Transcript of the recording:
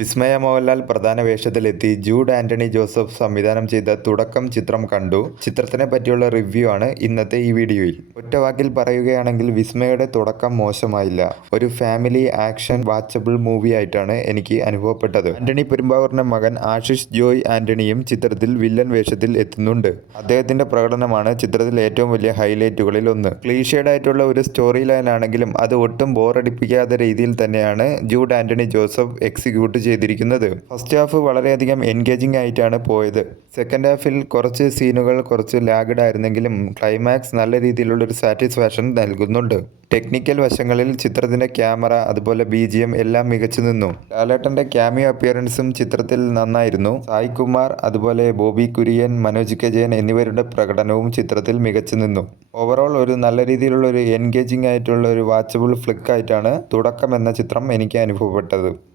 വിസ്മയ മോഹൻലാൽ പ്രധാന വേഷത്തിലെത്തി Jude Antony Joseph സംവിധാനം ചെയ്ത തുടക്കം ചിത്രം കണ്ടു. ചിത്രത്തിനെ പറ്റിയുള്ള റിവ്യൂ ആണ് ഇന്നത്തെ ഈ വീഡിയോയിൽ. ഒറ്റവാക്കിൽ പറയുകയാണെങ്കിൽ വിസ്മയുടെ തുടക്കം മോശമായില്ല. ഒരു ഫാമിലി ആക്ഷൻ വാച്ചബിൾ മൂവി ആയിട്ടാണ് എനിക്ക് അനുഭവപ്പെട്ടത്. ആന്റണി പെരുമ്പാവൂരിന്റെ മകൻ ആശിഷ് ജോയ് ആന്റണിയും ചിത്രത്തിൽ വില്ലൻ വേഷത്തിൽ എത്തുന്നുണ്ട്. അദ്ദേഹത്തിന്റെ പ്രകടനമാണ് ചിത്രത്തിൽ ഏറ്റവും വലിയ ഹൈലൈറ്റുകളിൽ ഒന്ന്. ക്ലീഷേഡ് ആയിട്ടുള്ള ഒരു സ്റ്റോറി ലൈൻ ആണെങ്കിലും അത് ഒട്ടും ബോറടിപ്പിക്കാത്ത രീതിയിൽ തന്നെയാണ് ജൂഡ് ആന്റണി ജോസഫ് എക്സിക്യൂട്ട് ചെയ്തിരിക്കുന്നത്. ഫസ്റ്റ് ഹാഫ് വളരെയധികം എൻഗേജിംഗ് ആയിട്ടാണ് പോയത്. സെക്കൻഡ് ഹാഫിൽ കുറച്ച് സീനുകൾ കുറച്ച് ലാഗ്ഡ് ആയിരുന്നെങ്കിലും ക്ലൈമാക്സ് നല്ല രീതിയിലുള്ള ഒരു സാറ്റിസ്ഫാക്ഷൻ നൽകുന്നുണ്ട്. ടെക്നിക്കൽ വശങ്ങളിൽ ചിത്രത്തിന്റെ ക്യാമറ അതുപോലെ BGM എല്ലാം മികച്ചു നിന്നു. ലാലേട്ടന്റെ ക്യാമിയോ അപ്പിയറൻസും ചിത്രത്തിൽ നന്നായിരുന്നു. സായ് കുമാർ അതുപോലെ ബോബി കുര്യൻ, മനോജ് കെ ജയൻ എന്നിവരുടെ പ്രകടനവും ചിത്രത്തിൽ മികച്ചു നിന്നു. ഓവറോൾ ഒരു നല്ല രീതിയിലുള്ള ഒരു എൻഗേജിംഗ് ആയിട്ടുള്ള ഒരു വാച്ചബിൾ ഫ്ലിക്ക് ആയിട്ടാണ് തുടക്കം എന്ന ചിത്രം എനിക്ക് അനുഭവപ്പെട്ടത്.